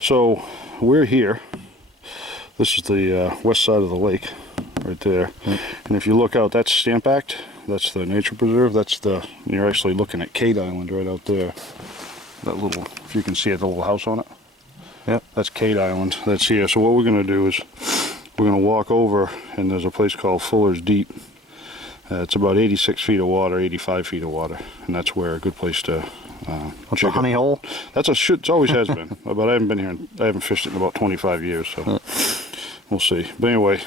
So we're here. This is the west side of the lake, right there. And if you look out, that's Stamp Act. That's the nature preserve. You're actually looking at Cade Island right out there. That little, if you can see it, the little house on it. Yep. That's Cade Island. That's here. So what we're going to do is we're going to walk over, and there's a place called Fuller's Deep. It's about 86 feet of water, 85 feet of water, and that's where a good place to What's a honey hole? That's it always has been, but I haven't been here. I haven't fished it in about 25 years, so we'll see. But anyway,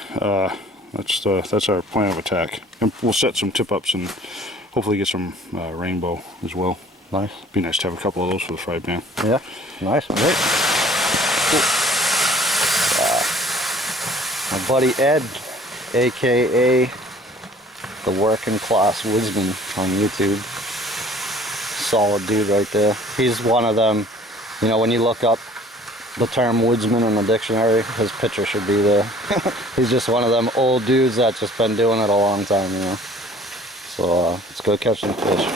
that's our plan of attack, and we'll set some tip-ups and hopefully get some rainbow as well. Nice. Be nice to have a couple of those for the fry pan. Yeah, nice. Great. Cool. My buddy Ed, aka the Working Class Woodsman on YouTube. Solid dude right there. He's one of them, you know, when you look up the term woodsman in the dictionary, his picture should be there. He's just one of them old dudes that's just been doing it a long time, you know. So let's go catch some fish.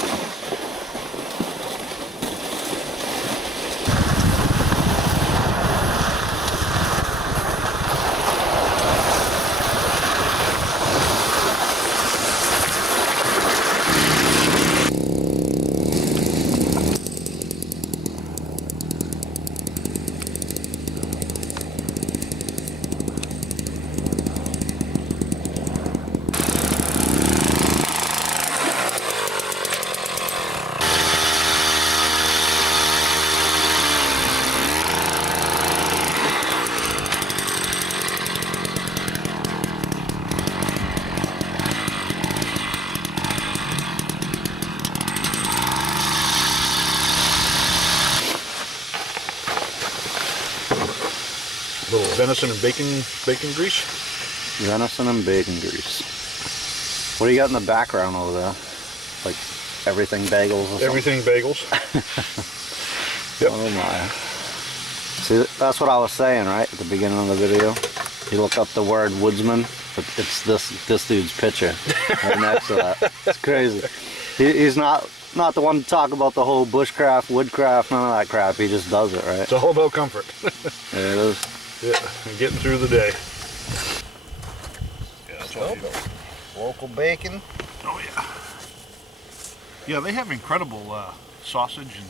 Little venison and bacon grease. Venison and bacon grease. What do you got in the background over there? Like everything bagels or something? Everything bagels. Yep. Oh my. See, that's what I was saying, right? At the beginning of the video. You look up the word woodsman, it's this dude's picture right next to that. It's crazy. He's not the one to talk about the whole bushcraft, woodcraft, none of that crap. He just does it, right? It's all about comfort. Yeah, it is. Yeah, and getting through the day. Yeah, that's all. Local bacon. Oh yeah. Yeah, they have incredible sausage and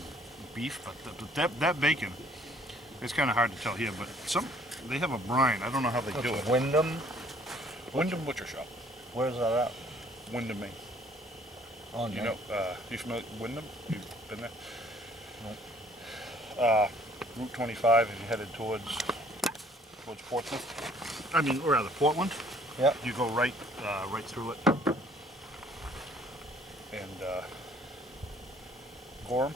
beef, but that bacon, it's kind of hard to tell here. But they have a brine. I don't know how they do it. Wyndham Butcher Shop. Where's that at? Wyndham, Maine. Oh, You know, you familiar with Wyndham? You've been there? No. Route 25, if you headed towards Portsmouth. I mean, or rather Portland. Yep. You go right through it. And Gorham.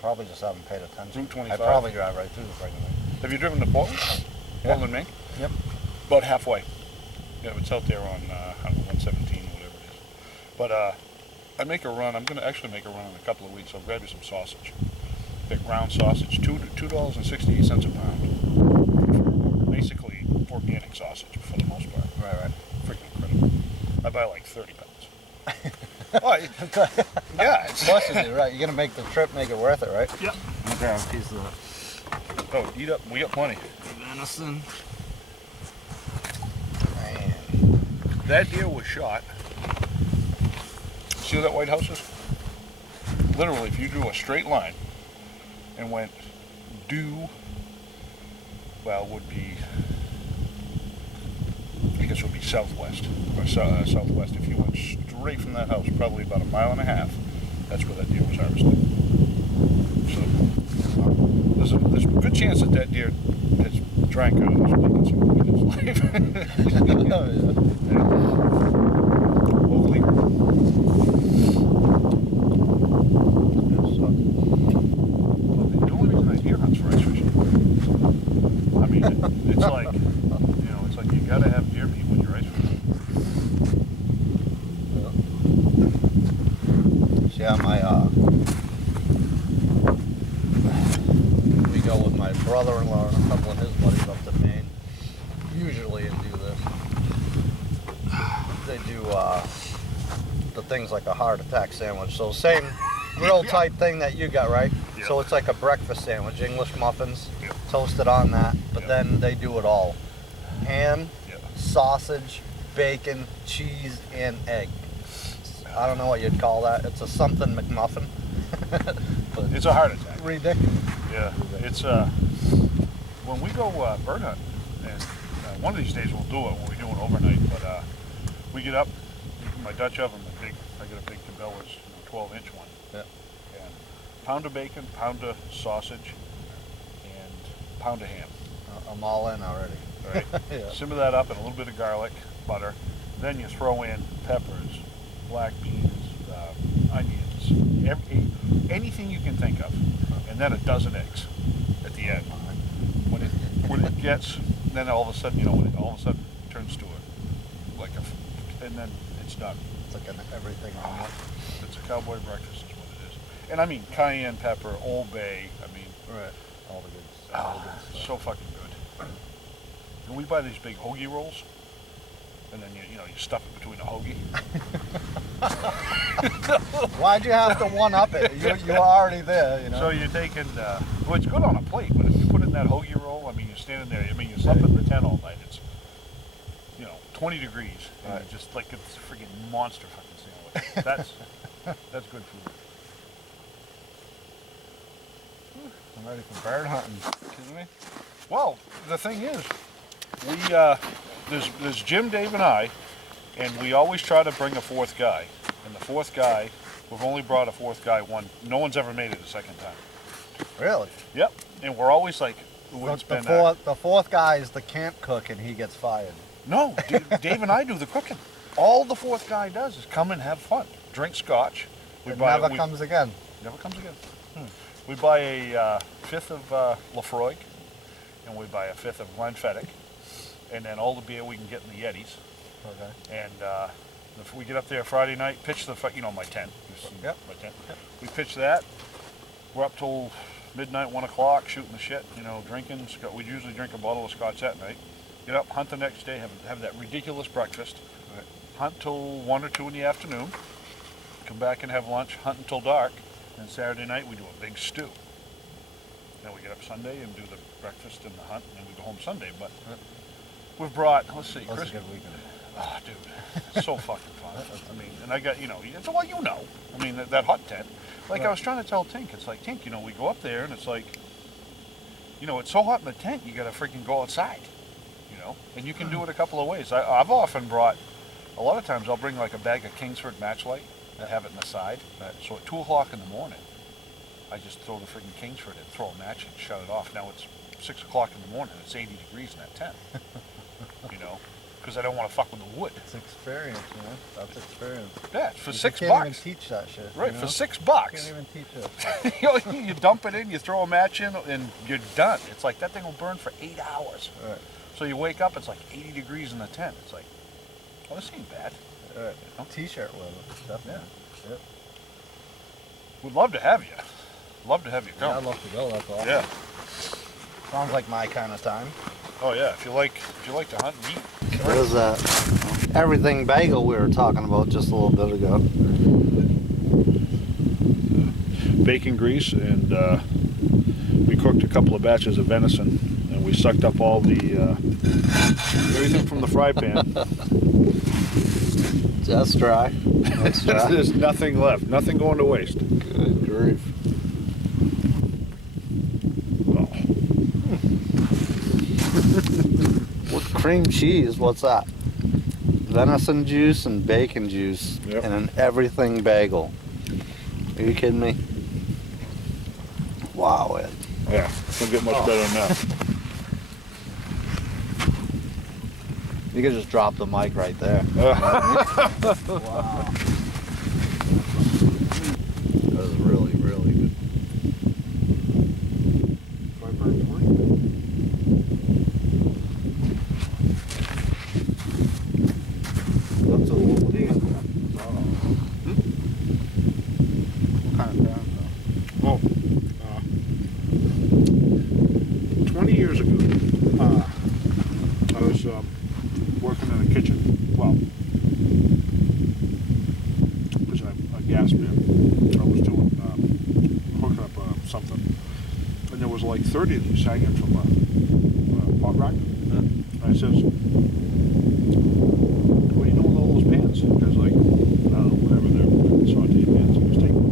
Probably just haven't paid attention. Route 25. I probably drive right through the friggin' thing. Have you driven to Portland? Yeah. Portland, Maine? Yep. About halfway. Yeah, it's out there on I don't know, 117 or whatever it is. But I make a run. I'm going to actually make a run in a couple of weeks. I'll grab you some sausage. Get ground sausage, $2.68 a pound. Basically organic sausage for the most part. Right. Freaking incredible. I buy like 30 pounds. Oh, yeah. Plus, you're right. You're gonna make the trip, make it worth it, right? Yep. Okay, a piece of Oh, eat up. We got plenty. venison. That deer was shot. See where that white house is? Literally, if you drew a straight line and went would be, I guess it would be southwest, or southwest. If you went straight from that house, probably about 1.5 miles, that's where that deer was harvested. So there's a good chance that deer has drank out of this lake at some point in his life. Locally. The only reason I deer hunt's for ice fishing. I mean, it's like, it's like you gotta have deer meat when you're ice fishing. Yeah, we go with my brother-in-law and a couple of his buddies up to Maine. Usually and do this. They do the things like a heart attack sandwich. So same grill type thing that you got, right? Yeah. So it's like a breakfast sandwich, English muffins, Yeah. toasted on that, but Yeah. then they do it all. Ham, Yeah. sausage, bacon, cheese, and egg. I don't know what you'd call that. It's a something McMuffin. But It's a heart attack. ridiculous. Yeah, it's when we go bird hunting, and one of these days we'll do it when we do it overnight. But we get up, my Dutch oven, I get a big Cabela's 12-inch one. Yeah. And pound of bacon, pound of sausage, and pound of ham. I'm all in already. Right. Yeah. Simmer that up in a little bit of garlic, butter. Then you throw in peppers, black beans, onions, anything you can think of, and then a dozen eggs at the end. When it gets, then all of a sudden, when it all of a sudden turns to and then it's done. It's like an everything omelet. It's a cowboy breakfast is what it is. And I mean cayenne pepper, Old Bay. I mean, Right. All the good stuff. so fucking good. And we buy these big hoagie rolls, and then you stuff it between a hoagie. Why'd you have to one up it? You were already there, So you're taking, well, it's good on a plate, but if you put it in that hoagie roll, I mean, you're standing there, I mean, you slept in the tent all night, it's, 20 degrees, and Right. it's just like it's a freaking monster fucking sandwich. That's good food. I'm ready for bird hunting. Kidding me? Well, the thing is, we, there's Jim, Dave, and I, and we always try to bring a fourth guy, and the fourth guy, we've only brought a fourth guy no one's ever made it a second time. Really? Yep, and we're always like, The fourth guy is the camp cook and he gets fired. No, Dave and I do the cooking. All the fourth guy does is come and have fun, drink scotch. It never comes again. Never comes again. We buy a fifth of Lafroig, and we buy a fifth of Glenfiddich, and then all the beer we can get in the Yetis. Okay. And if we get up there Friday night, pitch my tent. Yep. My tent. Yep. We pitch that. We're up till midnight, 1 o'clock, shooting the shit. Drinking. We usually drink a bottle of scotch that night. Get up, hunt the next day, have that ridiculous breakfast. Right. Hunt till 1 or 2 in the afternoon. Come back and have lunch. Hunt until dark. And Saturday night we do a big stew. Then we get up Sunday and do the breakfast and the hunt, and then we go home Sunday. But we've brought, let's see, That was a good weekend. Oh, dude, it's so fucking fun. I mean, and I got, it's well, I mean, that hot tent. Like I was trying to tell Tink, it's like, Tink, we go up there and it's like, it's so hot in the tent, you got to freaking go outside, and you can do it a couple of ways. I've often brought, a lot of times I'll bring like a bag of Kingsford matchlight and have it in the side. So at 2 o'clock in the morning, I just throw the freaking Kingsford in, throw a match and shut it off. Now it's 6 o'clock in the morning, it's 80 degrees in that tent, because I don't want to fuck with the wood. It's experience, That's experience. Yeah, it's for $6. You can't even teach that shit. Right, for $6. You can't even teach it. You dump it in, you throw a match in, and you're done. It's like that thing will burn for 8 hours. Right. So you wake up, it's like 80 degrees in the tent. It's like, well, this ain't bad. Right. T-shirt weather, definitely. Yeah. Yep. We'd love to have you. Love to have you come. Yeah, I'd love to go. That's awesome. Yeah. Sounds like my kind of time. Oh yeah. If you like to hunt and eat. What is that? Everything bagel we were talking about just a little bit ago. Bacon grease, and we cooked a couple of batches of venison, and we sucked up all the everything from the fry pan. Just dry. That's dry. There's nothing left. Nothing going to waste. Good grief. Well. With cream cheese, what's that? Venison juice and bacon juice Yep. and an everything bagel. Are you kidding me? Wow, Ed. Yeah, don't get much better than that. You could just drop the mic right there. Wow. That was really, really good. What's a little deal? What kind of ground though? Oh, 20 years ago, I was working in a kitchen. Well, I was a gas man. I was doing was like 30 of these hanging from a pot rack. And I says, what do you do with all those pans? Because like, I don't know, whatever they're saute pans, he was taking.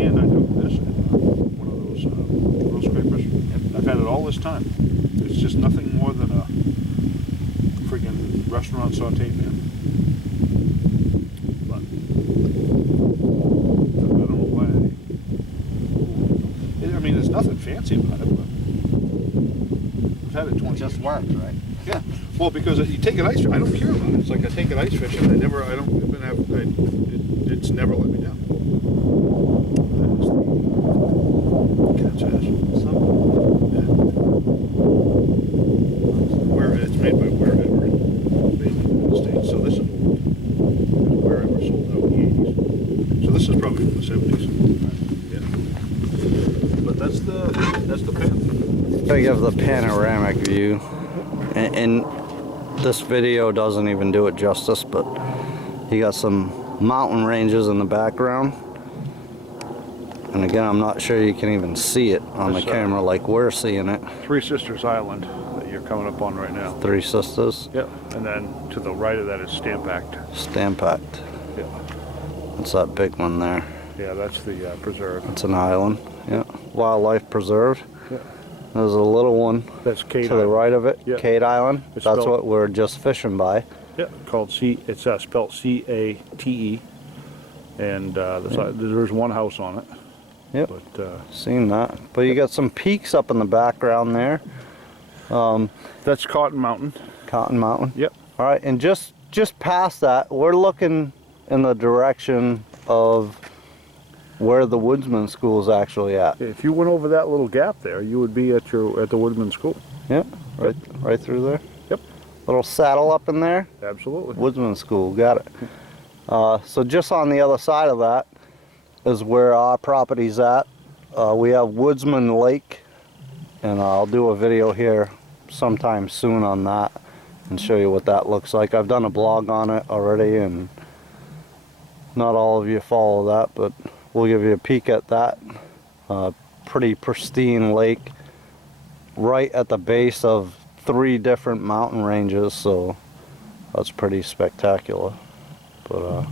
And I took this and one of those grill scrapers. And I've had it all this time. It's just nothing more than a freaking restaurant saute pan. But I don't know why. I mean, there's nothing fancy about it, but I've had it 20 It just years. works, right? Yeah. Well, because you take an ice fish, I don't care about it. It's like I take an ice fish and it's never let me down. Cat's ass. Yeah. Where it's made by Wherever, made in the United States. So this is old. Wherever sold out in the 80s. So this is probably from the 70s. Yeah. But that's the pen. I give the panoramic view, and this video doesn't even do it justice, but you got some mountain ranges in the background. And again, I'm not sure you can even see it on the camera like we're seeing it. Three Sisters Island that you're coming up on right now. Three Sisters. Yep. And then to the right of that is Stampact. Stampact. Yeah. That's that big one there. Yeah, that's the preserve. It's an island. Yeah. Wildlife preserve. Yeah. There's a little one That's Kate to the Island. right of it. Yeah. Kate Island. It's That's spelled- what we're just fishing by. Yeah, called it's spelled C-A-T-E. And there's one house on it. Yep. But Seen that. But you got some peaks up in the background there. that's Cotton Mountain. Cotton Mountain. Yep. All right, and just past that, we're looking in the direction of where the Woodsman School is actually at. If you went over that little gap there, you would be at the Woodman School. Yep, right through there. Yep. Little saddle up in there. Absolutely. Woodsman School, got it. So just on the other side of that is where our property's at. We have Woodsman Lake, and I'll do a video here sometime soon on that and show you what that looks like. I've done a blog on it already, and not all of you follow that, but we'll give you a peek at that. Pretty pristine lake right at the base of 3 different mountain ranges, so that's pretty spectacular. But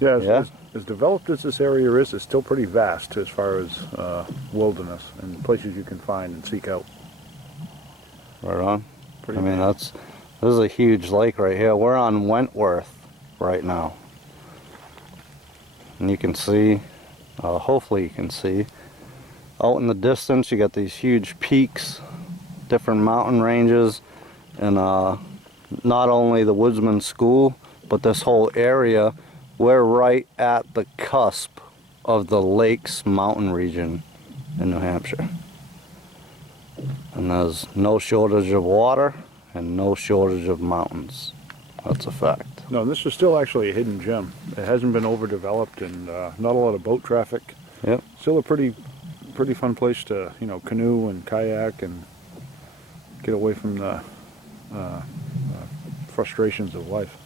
Yeah, as developed as this area is, it's still pretty vast as far as wilderness and places you can find and seek out. right on. Pretty I mean, nice. this is a huge lake right here. We're on Wentworth right now, and you can see, hopefully you can see, out in the distance you got these huge peaks, different mountain ranges, and not only the Woodsman School, but this whole area. We're right at the cusp of the Lakes Mountain region in New Hampshire. And there's no shortage of water and no shortage of mountains. That's a fact. No, this is still actually a hidden gem. It hasn't been overdeveloped and not a lot of boat traffic. Yep. Still a pretty fun place to, canoe and kayak and get away from the frustrations of life.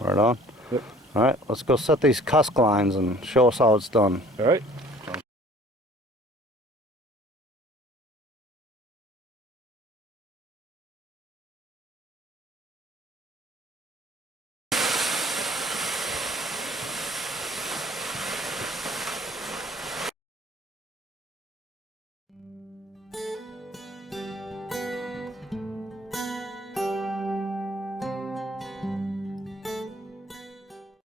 Right on. Yep. All right, let's go set these cusk lines and show us how it's done. All right.